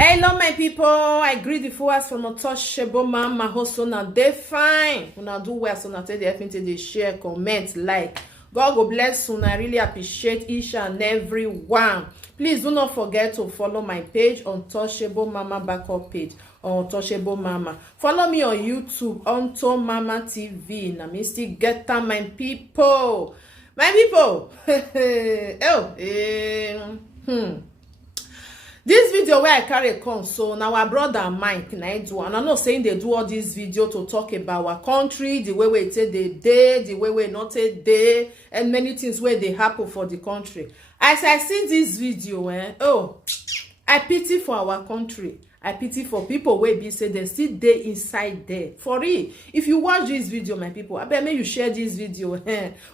Hello my people, I greet the followers from Untouchable Mama host una dey fine. Una do well, so una take the helping to dey share, comment, like. God go bless una. I really appreciate each and every one. Please do not forget to follow my page, Untouchable Mama backup page, or Untouchable Mama. Follow me on YouTube, Unto Mama TV. Na me still get time, my people. My people. This video where I carry come, so now our brother Mike na do, and I'm not saying they do all this video to talk about our country, the way we take the day, the way we not take day, and many things where they happen for the country. As I see this video, I pity for our country. I pity for people where be say they still dey inside there. For real, if you watch this video, my people, I bet me you share this video.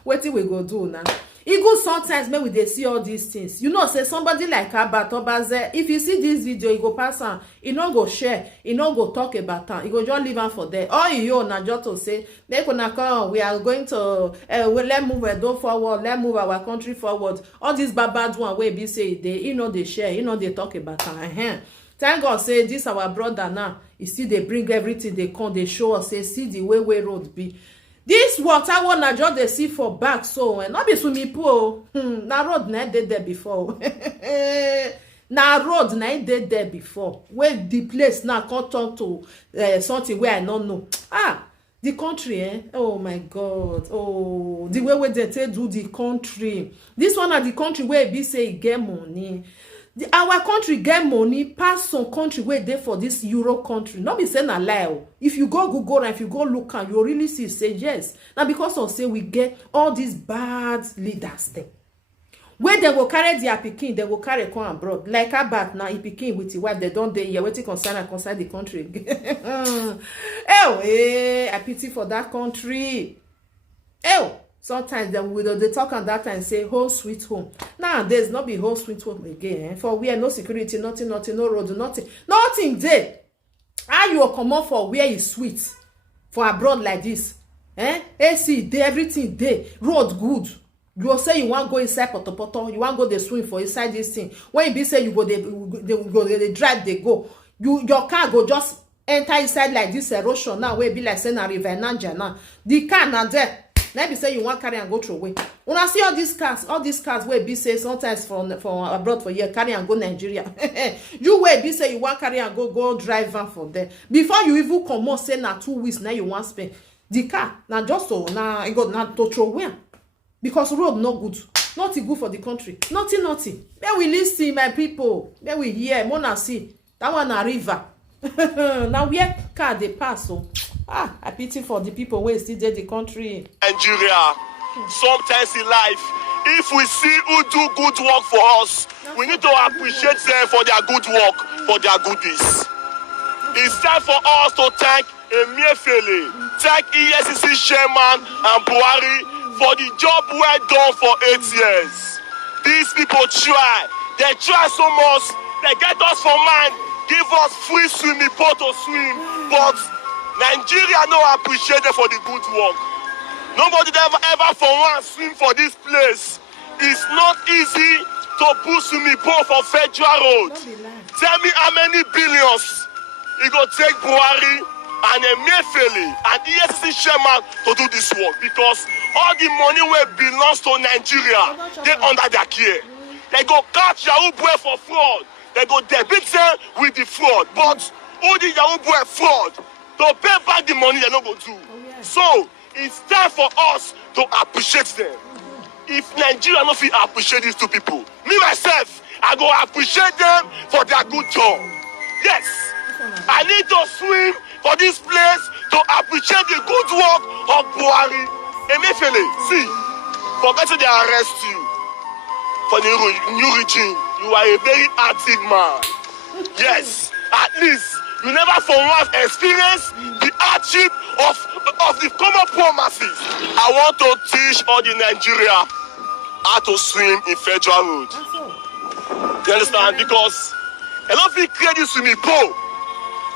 What we go do now? E good sometimes maybe they see all these things. You know, say somebody like Obazee, if you see this video, you go pass on, you no go share, you no go talk about it, you go just leave am for there. All you na just to say, make una come, we are going to let's move Edo forward, let's move our country forward. All these bad one wey be say they, they share, they talk about it. Thank God say this our brother now, he still they bring everything, they come, they show us, say see the way road be. This water one I just dey see for back, so not be swimming pool. Na road na dey there before. Na road na dey there before. Where the place now come turn to something where I don't know. The country, oh my God. Oh, the way they take do the country. This one are the country where be say get money. Our country get money pass some country where they for this Euro country. Not be saying a lie. If you go Google and if you go look and you really see, say yes. Now because of say we get all these bad leaders there. Where they will carry their pikin, they will carry come abroad. Like about now, if pikin with the wife, they don't dey here. What concern the country. I pity for that country. Sometimes they talk on that and say home sweet home. Nowadays not be home sweet home again. For we are no security, nothing, no road, nothing there. How you come up for where is sweet for abroad like this? AC there, everything there, road good. You will say you want go inside poto, you want go the swim for inside this thing. When you be say you go they drive, they go. Your car go just enter inside like this erosion now. Where be like saying a river Naija now. The car now there. Now be say you want carry and go through away. When I see all these cars where be say sometimes from abroad for here carry and go Nigeria. You where be say you want carry and go drive van for there. Before you even come out say na 2 weeks now you want spend the car now just so now you got not to throw away because road no good, nothing good for the country, nothing. Then we listen my people. Then we hear mona see that one a river. Now where car they pass so. I pity for the people who still there the country. Nigeria, sometimes in life, if we see who do good work for us, we need to appreciate them for their good work, for their goodies. It's time for us to thank Emefiele, thank EFCC chairman and Buhari for the job well done for 8 years. These people try. They try so much. They get us for mind, give us free swimming pool to swim, but Nigeria no appreciate them for the good work. Nobody ever for once swim for this place. It's not easy to put swimming pool for federal road. Tell me how many billions it go take Buhari and Emefiele and EFCC chairman to do this work, because all the money wey belongs to Nigeria they under their care. They go catch Yahoo boy for fraud. They go debit them with the fraud. But who the Yahoo boy fraud? To pay back the money they no go do. So it's time for us to appreciate them. If Nigeria no fit appreciate these two people, me myself, I go appreciate them for their good job. Yes, I need to swim for this place to appreciate the good work of Buhari. Emefiele, see, forget they arrest you for the new regime. You are a very active man. Yes, at least you never for once experience the hardship of the common poor masses. I want to teach all the Nigeria how to swim in federal road. You understand? Because a lot of people create this swimming pool.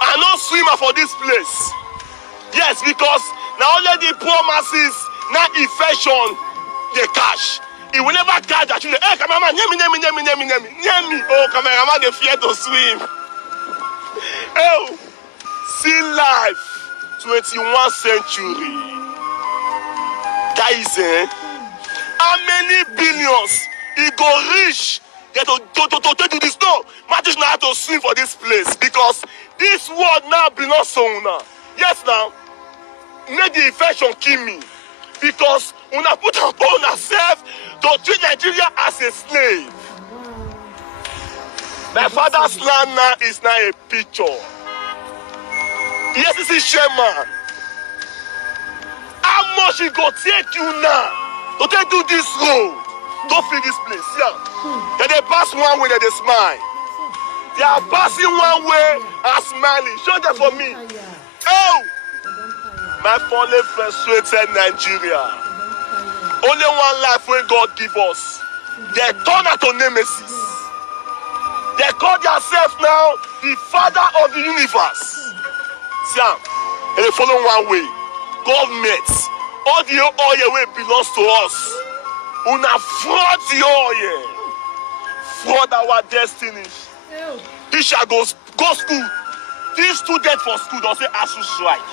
I know swimmer for this place. Yes, because now only the poor masses now infection they cash. He will never catch that. Hey, cameraman, near me. Oh, cameraman, they fear to swim. Oh, see life, 21st century. That is how many billions it go reach to do this? No, Matthew know how to swim for this place because this world now belongs to una. Yes, now, make the infection kill me because una put upon herself to treat Nigeria as a slave. My father's land now is now a picture. Yes, this is Sherman. How much it go take you now to take do this road to fill this place? Yeah. They pass one way, they smile. They are passing one way and smiling. Show them for me. Oh, my fallen frustrated Nigeria. Only one life when God give us. They turn out to nemesis. They call themselves now the father of the universe. See, and they follow one way. Government, all the oil way belongs to us. Una fraud the oil. Fraud our destiny. Teacher goes school. These students for school don't say ASU strike.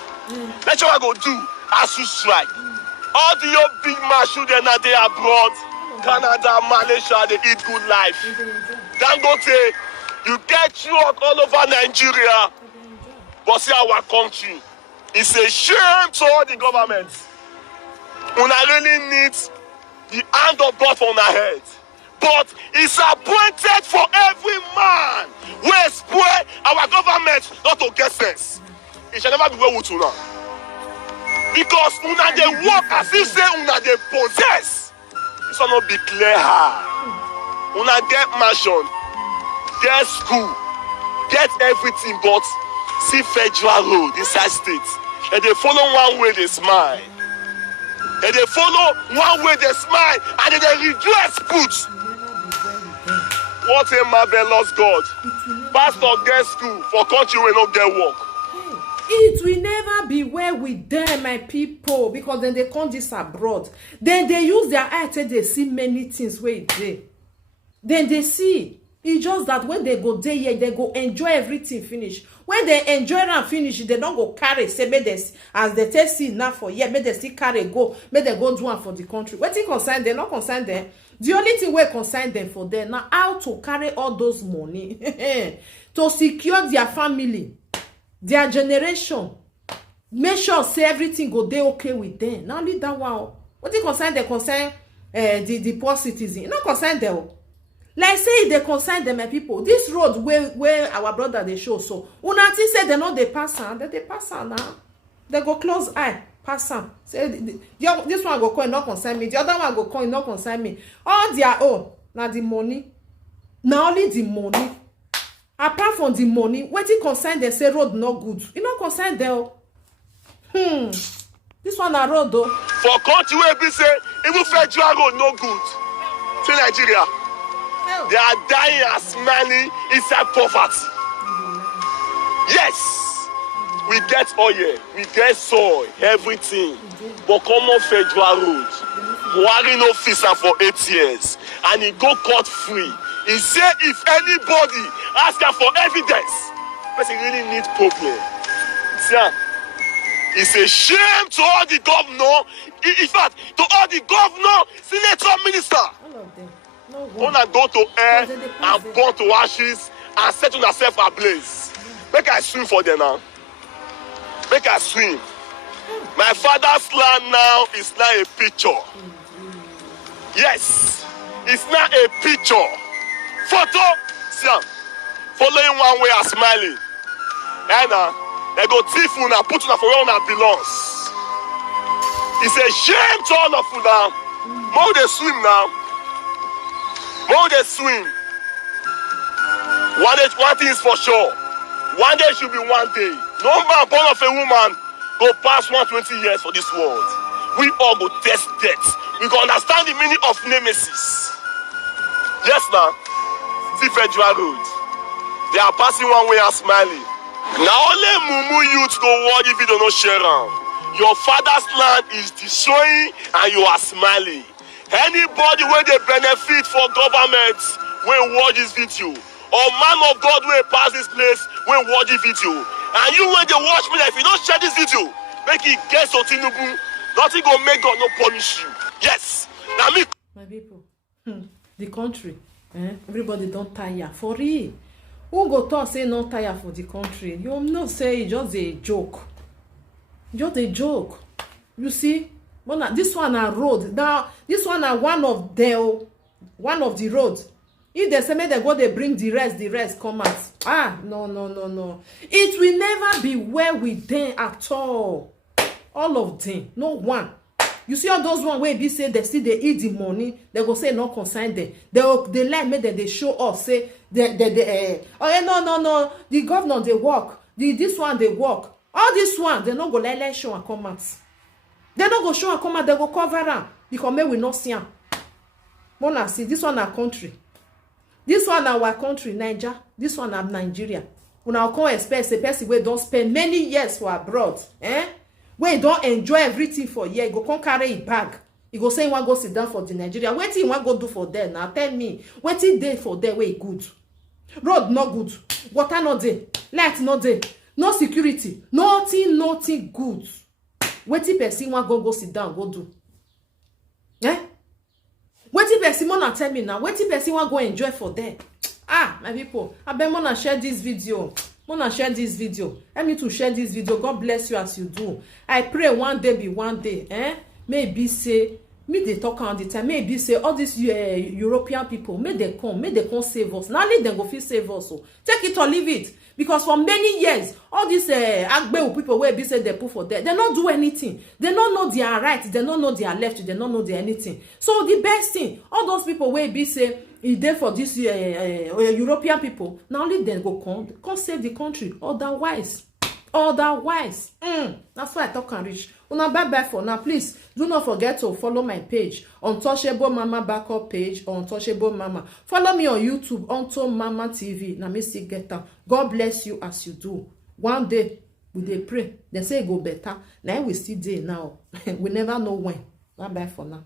That's what I go do. ASU strike. All the big man children now they abroad. Canada, Malaysia, they eat good life. Dangote, you get truck all over Nigeria. But see our country. It's a shame to all the governments. Una really needs the hand of God on our head. But it's appointed for every man who spoil our government not to get sense. It shall never be well with una. Because una they work as if say una they possess. This will not be clear hard. Una get mansion, get school, get everything, but see federal road inside state. And they follow one way, they smile. And they follow one way, they smile. And then they regress put. What a marvelous God. Pastor get school for country will not get work. It will never be well with them, my people, because then they come this abroad. Then they use their eye till they see many things where it dey. Then they see. It's just that when they go there, they go enjoy everything finish. When they enjoy and finish, they don't go carry. Say, make they, as they tell see now for yeah, make they still carry go. Make they go do one for the country. What thing concern them? Not concern them. The only thing we concern them for them now how to carry all those money to secure their family, their generation. Make sure say everything go dey okay with them. Not only that one. What thing concern them? Concern the poor citizen. Not concern them. Like say they concern them, my people. This road where our brother they show so. Una think say they know they pass on, that they pass on now. They go close eye, pass on. Say this one go come, not concern me. The other one go come, not concern me. All their own. Now the money. Now only the money. Apart from the money, what it concern they say road no good. You not concern them. This one a road though. For country where we say even federal road no good. See Nigeria. They are dying and smiling inside poverty. Yes, we get oil, we get soil, everything. But common federal road, Buhari no fix am for 8 years, and he go court free. He say if anybody ask him for evidence, person really need problem. See, it's a shame to all the governor, in fact, to all the governor, senator, minister. All of them. Una go to air and burn to ashes and set yourself ablaze. Make I swim for them now. Make I swim. My father's land now is now a picture. Yes, it's now a picture. Photo, see, following one way and smiling. And they go thief una, put una for where una belongs. It's a shame to all of you now. More they swim now. More they swim. One thing is for sure. One day should be one day. No man born of a woman go past 120 years for this world. We all go test death. We go understand the meaning of nemesis. Yes, now. See federal road. They are passing one way and smiling. Now only mumu youth go worry if you don't know share am. Your father's land is destroying and you are smiling. Anybody where they benefit for government will watch this video or man of God wey pass this place wey watch this video, and you wey dey watch me, if you don't share this video, make it get so Tinubu, nothing go make God no punish you. Yes, now me. My people, the country, everybody don't tire for real. Who go talk say no tire for the country? You know say it's just a joke. Just a joke. You see, this one a road. Now this one are one of the roads. If they say make they go, they bring the rest come out. No. It will never be where we dey at all. All of them, no one. You see all those one where be say they see they eat the money, they go say no consign them. They like make they show us say no. The governor they work. This one they work. All this one they no go let show and come out. They no go show and come out. They go cover am because may we not see am. Mona see this one our country. This one our country, Naija. This one our Nigeria. Una come expect a person wey don spend many years for abroad, wey don't enjoy everything for year, go come carry a bag. He go say he want go sit down for the Nigeria. Wetin he want go do for there now? Tell me. Wetin dey for there wey good? Road not good. Water not there. Light not there. No security. Nothing good. Wetin person want go sit down go do? Wetin person wanna tell me now? Wetin person want go enjoy for there? My people, I beg wanna share this video. Help me to share this video. God bless you as you do. I pray one day be one day. Maybe say me they talk on the time. Maybe say all these European people, may they come save us. Now let them go feel save us. So take it or leave it. Because for many years, all these Agbe people where be say they put for there, they don't do anything. They don't know their right. They don't know their left. They don't know their anything. So the best thing, all those people where be say is there for this European people. Now let them go come save the country. Otherwise, that's why I talk and reach. Una bye for now. Please do not forget to follow my page, Untouchable Mama Backup page, Untouchable Mama. Follow me on YouTube, Unto Mama TV. Now me see get down. God bless you as you do. One day we dey pray. They say it go better. Now we still dey now. We never know when. Bye for now.